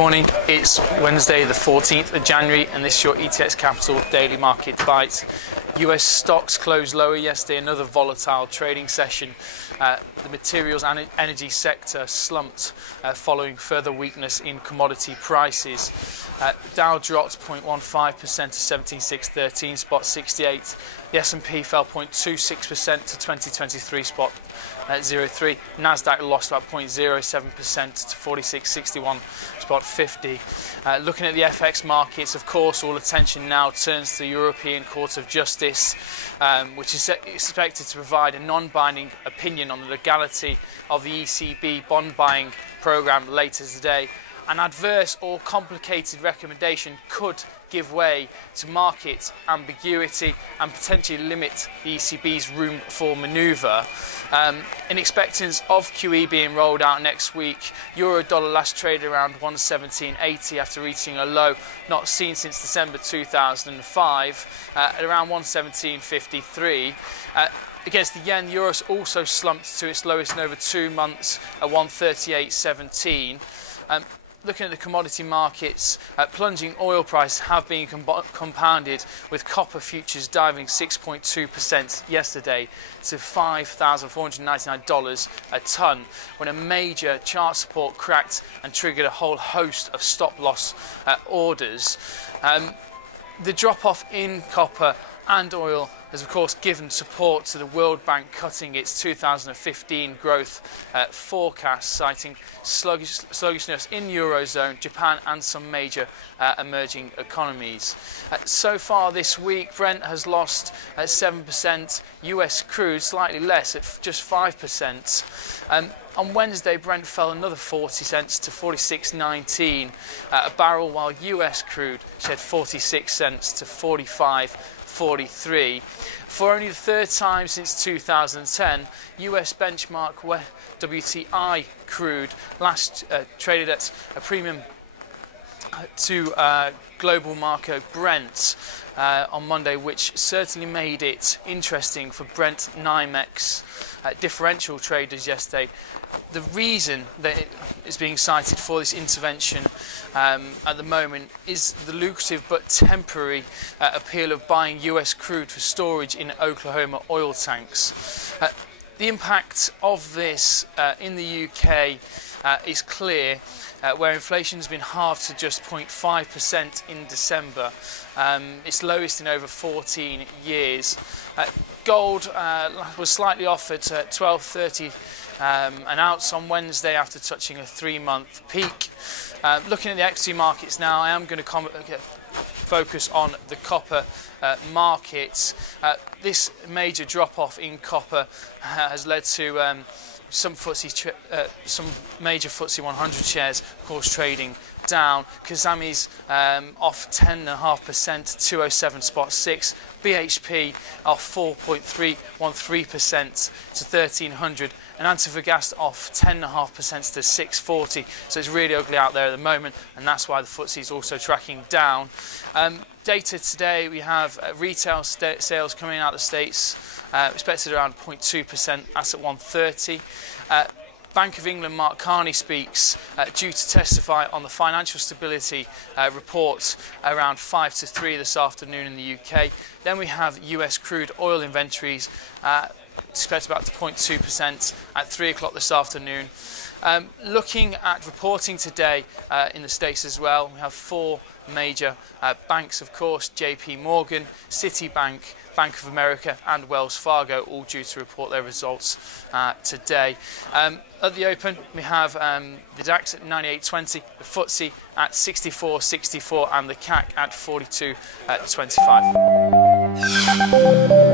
morning, it's Wednesday the 14th of January and this is your ETX Capital Daily Market Bite. US stocks closed lower yesterday, another volatile trading session. The materials and energy sector slumped following further weakness in commodity prices. Dow dropped 0.15% to 17,613, spot 68. The S&P fell 0.26% to 2023 spot 03. Nasdaq lost about 0.07% to 4661 spot 50. Looking at the FX markets, of course, all attention now turns to the European Court of Justice, which is expected to provide a non-binding opinion on the legality of the ECB bond buying programme later today. An adverse or complicated recommendation could give way to market ambiguity and potentially limit the ECB's room for manoeuvre. In expectance of QE being rolled out next week, euro-dollar last traded around 117.80 after reaching a low not seen since December 2005 at around 117.53. Against the yen, the euro also slumped to its lowest in over 2 months at 138.17. Looking at the commodity markets, plunging oil prices have been compounded, with copper futures diving 6.2% yesterday to $5,499 a tonne, when a major chart support cracked and triggered a whole host of stop-loss orders. The drop-off in copper and oil has of course given support to the World Bank cutting its 2015 growth forecast, citing sluggishness in Eurozone, Japan and some major emerging economies. So far this week, Brent has lost 7%, US crude slightly less at just 5%. On Wednesday, Brent fell another 40 cents to 46.19 a barrel, while US crude shed 46 cents to 45.43. For only the third time since 2010, US benchmark WTI crude last traded at a premium to global market Brent on Monday, which certainly made it interesting for Brent NYMEX differential traders yesterday. The reason that it is being cited for this intervention at the moment is the lucrative but temporary appeal of buying US crude for storage in Oklahoma oil tanks. The impact of this in the UK is clear, where inflation has been halved to just 0.5% in December, its lowest in over 14 years. Gold was slightly off at $12.30 an ounce on Wednesday after touching a 3-month peak. Looking at the equity markets now, I am going to focus on the copper markets. This major drop-off in copper has led to some major FTSE 100 shares, of course, trading down. Kazami's off 10.5% to 207 spot 6. BHP off 4.313% to 1300, and Antofagasta off 10.5% to 640. So it's really ugly out there at the moment, and that's why the FTSE is also tracking down. Data today, we have retail sales coming out of the States, expected around 0.2%, that's at 130. Bank of England Mark Carney speaks, due to testify on the financial stability report around 5 to 3 this afternoon in the UK. Then we have US crude oil inventories, expected about 0.2% at 3 o'clock this afternoon. Looking at reporting today in the States as well, we have 4 major banks, of course: JP Morgan, Citibank, Bank of America and Wells Fargo, all due to report their results today. At the open, we have the DAX at 98.20, the FTSE at 64.64 and the CAC at 42.25.